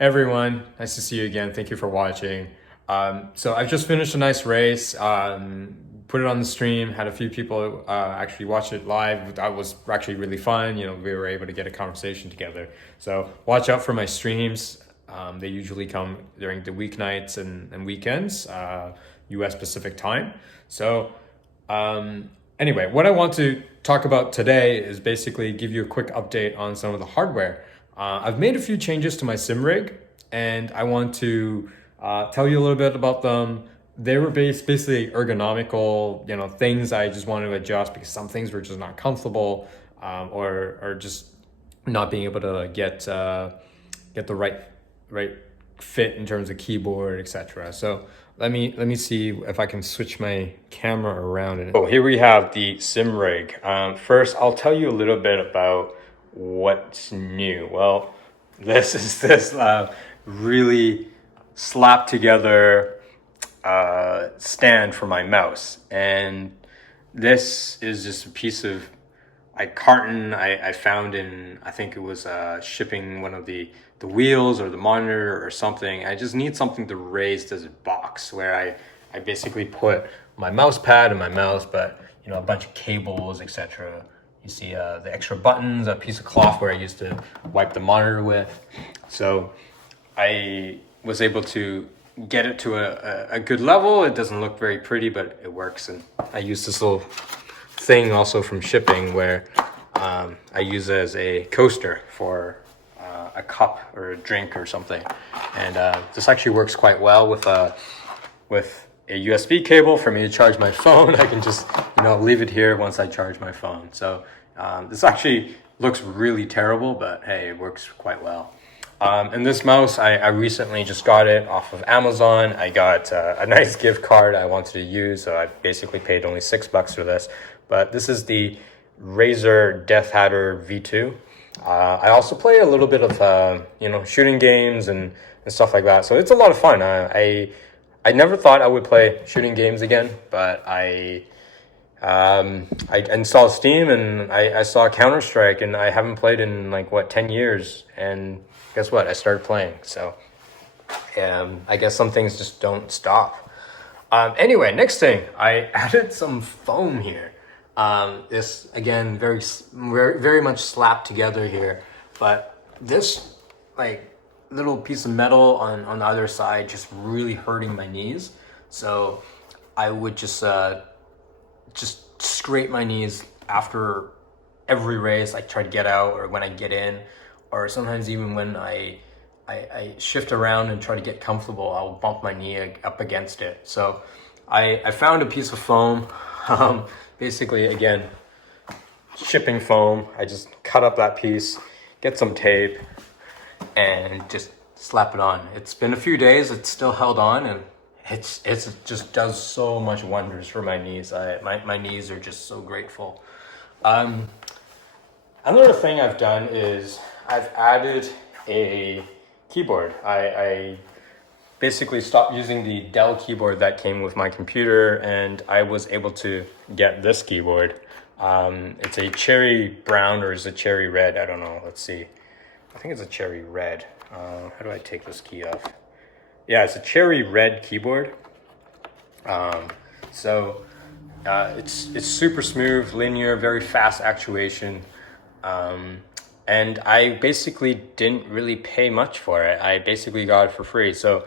Everyone, nice to see you again. Thank you for watching. So I've just finished a nice race. Put it on the stream. Had a few people actually watch it live. That was actually really fun. We were able to get a conversation together. So watch out for my streams. They usually come during the weeknights and weekends, U.S. Pacific time. So anyway, what I want to talk about today is basically give you a quick update on some of the hardware. I've made a few changes to my sim rig, and I want to tell you a little bit about them. They were basically ergonomical, things I just wanted to adjust because some things were just not comfortable, or just not being able to get the right fit in terms of keyboard, etc. So let me see if I can switch my camera around. Oh, here we have the sim rig. First, I'll tell you a little bit about what's new. Well, this is this really slapped together stand for my mouse, and this is just a piece of carton I found in, I think it was shipping one of the wheels or the monitor or something. I just need something to raise this box where I basically put my mouse pad and my mouse, but a bunch of cables, etc. You see the extra buttons, a piece of cloth where I used to wipe the monitor with. So I was able to get it to a good level. It doesn't look very pretty, but it works. And I use this little thing also from shipping where I use it as a coaster for a cup or a drink or something. And this actually works quite well with a USB cable for me to charge my phone. I can just leave it here once I charge my phone. So this actually looks really terrible, but hey, it works quite well. And this mouse, I recently just got it off of Amazon. I got a nice gift card I wanted to use, so I basically paid only $6 for this. But this is the Razer Death Adder V2. I also play a little bit of shooting games and stuff like that. So it's a lot of fun. I never thought I would play shooting games again, but I installed Steam and I saw Counter-Strike, and I haven't played in 10 years. And guess what? I started playing. So I guess some things just don't stop. Anyway, next thing, I added some foam here. This again, very much slapped together here, but this little piece of metal on the other side just really hurting my knees. So I would just scrape my knees after every race. I try to get out, or when I get in, or sometimes even when I shift around and try to get comfortable, I'll bump my knee up against it. So I found a piece of foam. Basically, again, shipping foam. I just cut up that piece, get some tape, and just slap it on. It's been a few days. It's still held on, and it just does so much wonders for my knees. My knees are just so grateful. Another thing I've done is I've added a keyboard. I basically stopped using the Dell keyboard that came with my computer, and I was able to get this keyboard. It's a cherry brown, or is it cherry red? I don't know. Let's see. I think it's a cherry red. How do I take this key off? Yeah, it's a cherry red keyboard. It's super smooth, linear, very fast actuation. And I basically didn't really pay much for it. I basically got it for free. So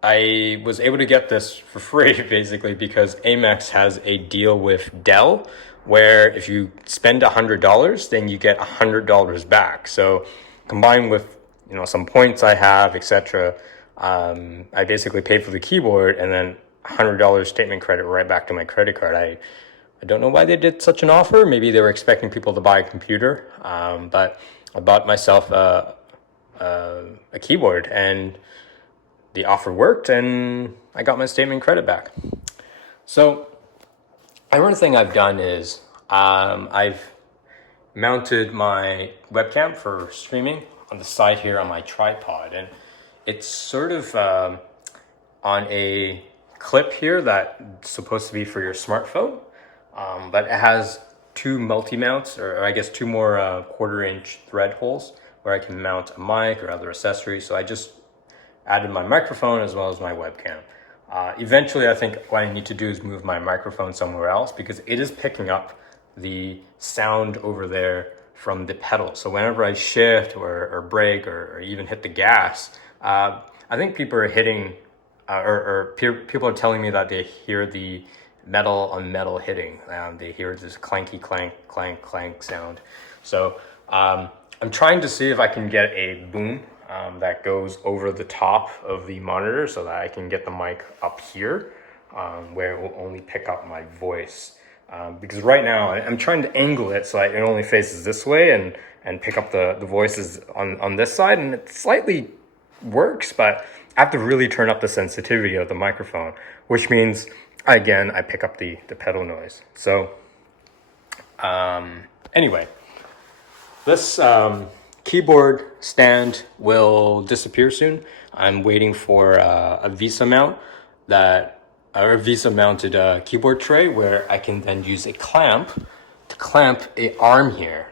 I was able to get this for free basically because Amex has a deal with Dell where if you spend $100, then you get $100 back. So combined with some points I have, etc., I basically paid for the keyboard and then $100 statement credit right back to my credit card. I don't know why they did such an offer. Maybe they were expecting people to buy a computer, but I bought myself a keyboard, and the offer worked, and I got my statement credit back. So another thing I've done is I've mounted my webcam for streaming on the side here on my tripod, and it's sort of on a clip here that's supposed to be for your smartphone, but it has two multi-mounts, or I guess two more 1/4-inch thread holes where I can mount a mic or other accessories. So I just added my microphone as well as my webcam. Eventually, I think what I need to do is move my microphone somewhere else because it is picking up the sound over there from the pedal. So whenever I shift or brake or even hit the gas, I think people are hitting, people are telling me that they hear the metal on metal hitting. They hear this clanky clank clank clank sound. So I'm trying to see if I can get a boom that goes over the top of the monitor so that I can get the mic up here where it will only pick up my voice. Because right now I'm trying to angle it so it only faces this way and pick up the voices on this side, and it slightly works, but I have to really turn up the sensitivity of the microphone, which means again I pick up the pedal noise. So anyway, this keyboard stand will disappear soon. I'm waiting for a VESA mount or a VESA mounted keyboard tray where I can then use a clamp to clamp a arm here,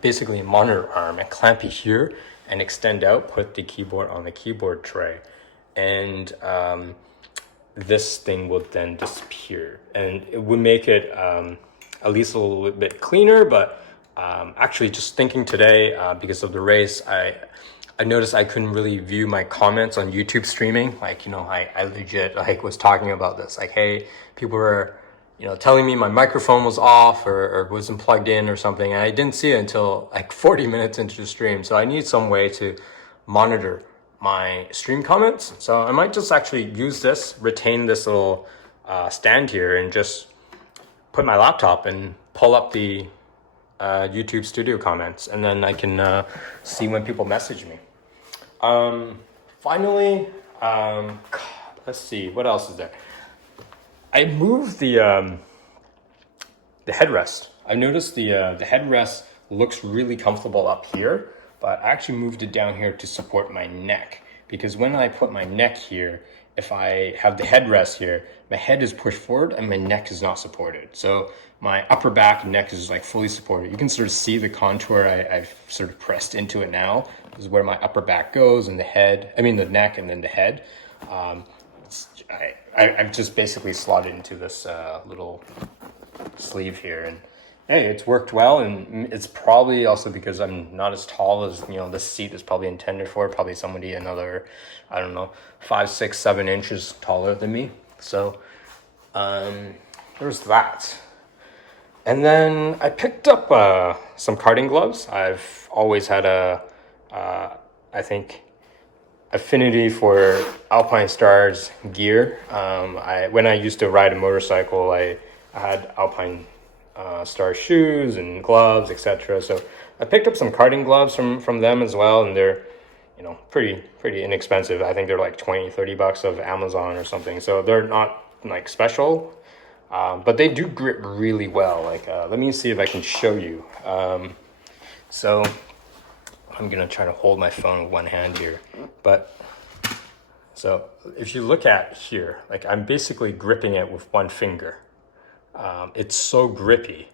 basically a monitor arm, and clamp it here and extend out, put the keyboard on the keyboard tray, and this thing will then disappear, and it would make it at least a little bit cleaner. But actually, just thinking today, because of the race, I noticed I couldn't really view my comments on YouTube streaming. Like, I legit was talking about this. Like, hey, people were, telling me my microphone was off or wasn't plugged in or something. And I didn't see it until like 40 minutes into the stream. So I need some way to monitor my stream comments. So I might just actually use this, retain this little stand here, and just put my laptop and pull up the YouTube Studio comments, and then I can see when people message me. Finally, let's see, what else is there? I moved the headrest. I noticed the headrest looks really comfortable up here, but I actually moved it down here to support my neck, because when I put my neck here, if I have the headrest here, my head is pushed forward and my neck is not supported. So my upper back and neck is like fully supported. You can sort of see the contour. I've sort of pressed into it now. This is where my upper back goes, and the neck and then the head. I've just basically slotted into this little sleeve here, and hey, it's worked well. And it's probably also because I'm not as tall as, this seat is probably intended for. Probably somebody another, 5, 6, 7 inches taller than me. So there's that. And then I picked up some karting gloves. I've always had I think, affinity for Alpinestars gear. When I used to ride a motorcycle, I had Alpine Star shoes and gloves, etc. So I picked up some karting gloves from them as well, and they're pretty inexpensive. I think they're like $20-$30 of Amazon or something. So they're not like special, but they do grip really well. Like let me see if I can show you. So I'm gonna try to hold my phone with one hand here, but so if you look at here, like I'm basically gripping it with one finger. It's so grippy,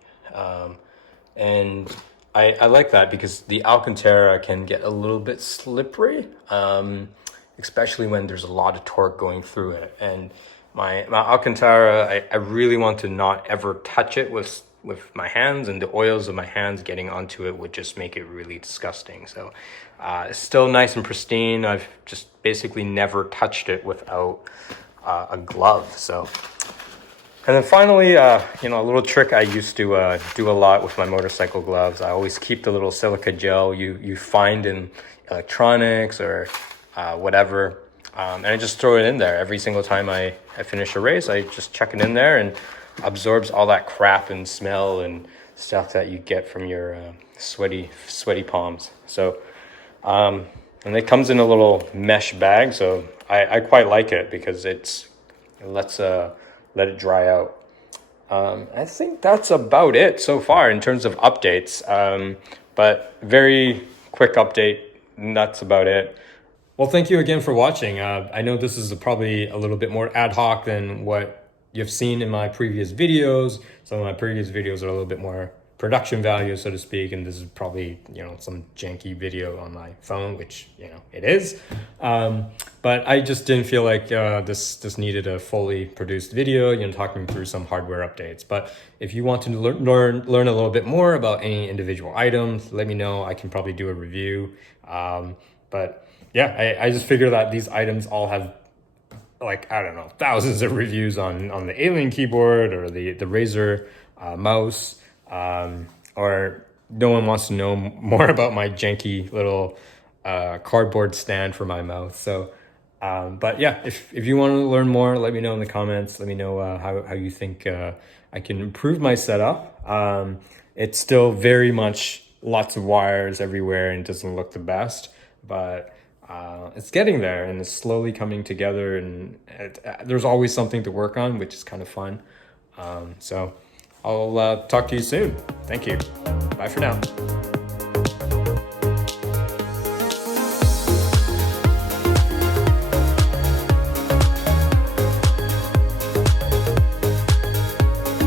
and I like that because the Alcantara can get a little bit slippery, especially when there's a lot of torque going through it. And my Alcantara, I really want to not ever touch it with my hands, and the oils of my hands getting onto it would just make it really disgusting. So it's still nice and pristine. I've just basically never touched it without a glove. So, and then finally, a little trick I used to do a lot with my motorcycle gloves. I always keep the little silica gel you find in electronics or whatever, and I just throw it in there every single time I finish a race. I just chuck it in there, and absorbs all that crap and smell and stuff that you get from your sweaty palms. So, and it comes in a little mesh bag, so I quite like it because it lets let it dry out. I think that's about it so far in terms of updates. But very quick update. That's about it. Well, thank you again for watching. I know this is probably a little bit more ad hoc than what you've seen in my previous videos. Some of my previous videos are a little bit more production value, so to speak, and this is probably, some janky video on my phone, which, it is. But I just didn't feel like this needed a fully produced video, talking through some hardware updates. But if you want to learn a little bit more about any individual items, let me know. I can probably do a review. But yeah, I just figure that these items all have, like, I don't know, thousands of reviews on the Alien keyboard or the Razer mouse, or no one wants to know more about my janky little cardboard stand for my mouse. So, but yeah, if you want to learn more, let me know in the comments. Let me know how you think I can improve my setup. It's still very much lots of wires everywhere and doesn't look the best, but it's getting there and it's slowly coming together, and there's always something to work on, which is kind of fun. So I'll talk to you soon. Thank you. Bye for now.